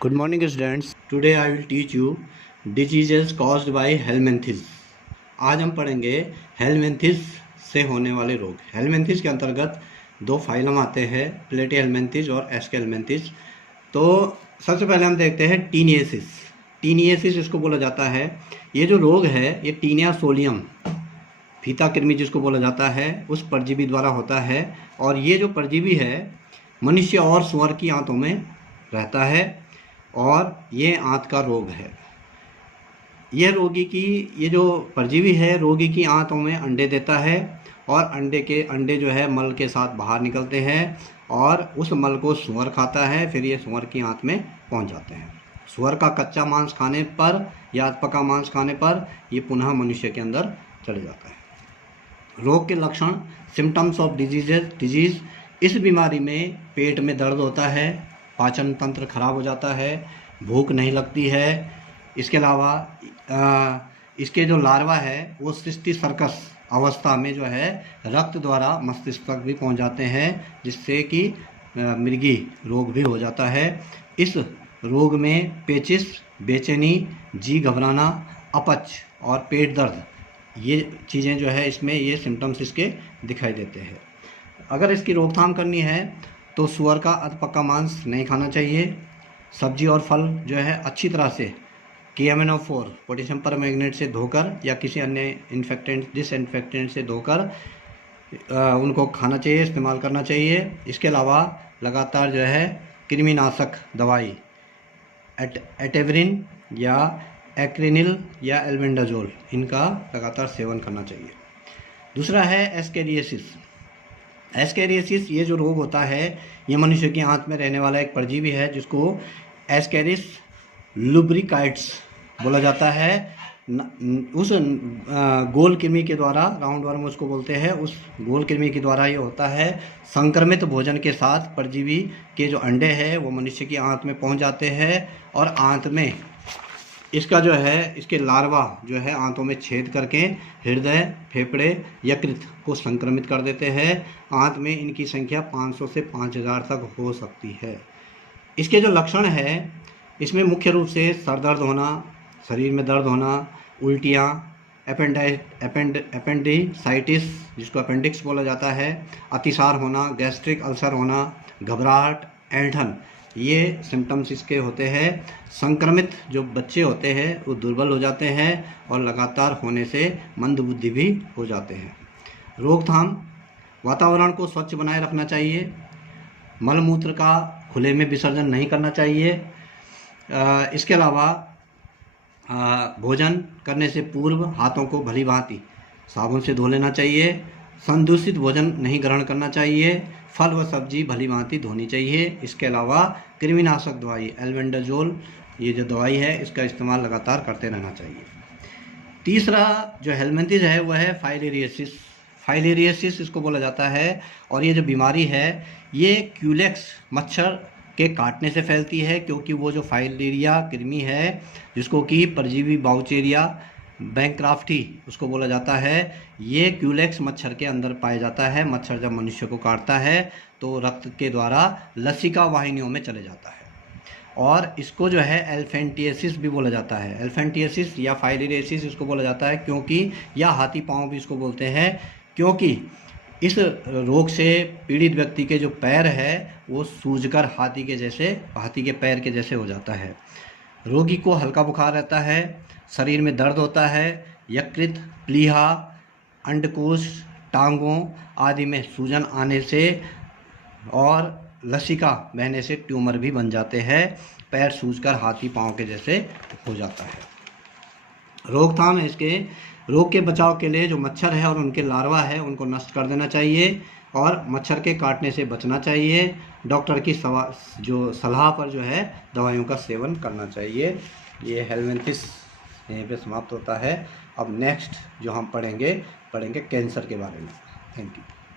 Good morning students. Today I will teach you diseases caused by helminthes. आज हम पढ़ेंगे helminths से होने वाले रोग। हेलमिंथिस के अंतर्गत दो फाइलम आते हैं, प्लेटीहेलमिंथिस और एस्केहेलमिंथिस। तो सबसे पहले हम देखते हैं टीनिएसिस। टीनिएसिस इसको बोला जाता है। ये जो रोग है ये टीनिया सोलियम फीता कृमि जिसको बोला जाता है उस परजीवी द्वारा होता है। और ये जो परजीवी है मनुष्य और सुअर की आंतों में रहता है और ये आंत का रोग है। यह रोगी की ये जो परजीवी है रोगी की आंतों में अंडे देता है और अंडे जो है मल के साथ बाहर निकलते हैं और उस मल को सुअर खाता है। फिर ये सुअर की आंत में पहुंच जाते हैं। सुअर का कच्चा मांस खाने पर या पका मांस खाने पर ये पुनः मनुष्य के अंदर चले जाता है। रोग के लक्षण, सिम्टम्स ऑफ डिजीज। इस बीमारी में पेट में दर्द होता है, पाचन तंत्र खराब हो जाता है, भूख नहीं लगती है। इसके अलावा इसके जो लार्वा है वो सिस्टिक सर्कस अवस्था में जो है रक्त द्वारा मस्तिष्क तक भी पहुंच जाते हैं, जिससे कि मृगी रोग भी हो जाता है। इस रोग में पेचिस, बेचैनी, जी घबराना, अपच और पेट दर्द, ये चीज़ें जो है इसमें ये सिम्टम्स इसके दिखाई देते हैं। अगर इसकी रोकथाम करनी है तो सुअर का अधपक्का मांस नहीं खाना चाहिए। सब्जी और फल जो है अच्छी तरह से KMnO4 पोटेशियम परमैंगनेट से धोकर या किसी अन्य डिसइंफेक्टेंट से धोकर उनको खाना चाहिए, इस्तेमाल करना चाहिए। इसके अलावा लगातार जो है कृमिनाशक दवाई एटेवरिन या एक्रिनिल या एल्बेंडाजोल इनका लगातार सेवन करना चाहिए। दूसरा है एस्केरियासिस। एस्केरियासिस ये जो रोग होता है ये मनुष्य की आंत में रहने वाला एक परजीवी है जिसको एस्केरिस लुब्रिकाइट्स बोला जाता है। उस गोल कृमि के द्वारा, राउंड वर्म उसको बोलते हैं, उस गोल कृमि के द्वारा ये होता है। संक्रमित भोजन के साथ परजीवी के जो अंडे हैं वो मनुष्य की आंत में पहुंच जाते हैं और आंत में इसका जो है इसके लार्वा जो है आंतों में छेद करके हृदय, फेफड़े, यकृत को संक्रमित कर देते हैं। आंत में इनकी संख्या 500 से 5000 तक हो सकती है। इसके जो लक्षण है इसमें मुख्य रूप से सर दर्द होना, शरीर में दर्द होना, उल्टियाँ, एपेंडिसाइटिस जिसको अपेंडिक्स बोला जाता है, अतिसार होना, गैस्ट्रिक अल्सर होना, घबराहट, ऐंठन, ये सिम्टम्स इसके होते हैं। संक्रमित जो बच्चे होते हैं वो दुर्बल हो जाते हैं और लगातार होने से मंदबुद्धि भी हो जाते हैं। रोकथाम, वातावरण को स्वच्छ बनाए रखना चाहिए। मलमूत्र का खुले में विसर्जन नहीं करना चाहिए। इसके अलावा भोजन करने से पूर्व हाथों को भली भांति साबुन से धो लेना चाहिए। संदूषित भोजन नहीं ग्रहण करना चाहिए। फल व सब्जी भली भांति धोनी चाहिए। इसके अलावा कृमिनाशक दवाई एल्बेंडाजोल ये जो दवाई है इसका इस्तेमाल लगातार करते रहना चाहिए। तीसरा जो हेलमिंथिस है वह है फाइलेरियासिस। फाइलेरियासिस इसको बोला जाता है और ये जो बीमारी है ये क्यूलेक्स मच्छर के काटने से फैलती है, क्योंकि वो जो फाइलेरिया कृमि है जिसको कि परजीवी बाउचेरिया बैंक्राफ्टी उसको बोला जाता है, ये क्यूलेक्स मच्छर के अंदर पाया जाता है। मच्छर जब मनुष्य को काटता है तो रक्त के द्वारा लसिका वाहिनियों में चले जाता है और इसको जो है एल्फेंटिएसिस भी बोला जाता है। एल्फेंटिएसिस या फाइलेरियासिस इसको बोला जाता है क्योंकि या हाथी पाँव भी इसको बोलते हैं, क्योंकि इस रोग से पीड़ित व्यक्ति के जो पैर है वो सूजकर हाथी के पैर के जैसे हो जाता है। रोगी को हल्का बुखार रहता है, शरीर में दर्द होता है, यकृत, प्लीहा, अंडकोश, टांगों आदि में सूजन आने से और लसिका बहने से ट्यूमर भी बन जाते हैं। पैर सूजकर हाथी पाँव के जैसे हो जाता है। रोकथाम है इसके रोग के बचाव के लिए जो मच्छर है और उनके लार्वा है उनको नष्ट कर देना चाहिए और मच्छर के काटने से बचना चाहिए। डॉक्टर की सलाह पर जो है दवाइयों का सेवन करना चाहिए। ये हेलमिंथिस यहीं पे समाप्त होता है। अब नेक्स्ट जो हम पढ़ेंगे कैंसर के बारे में। Thank you.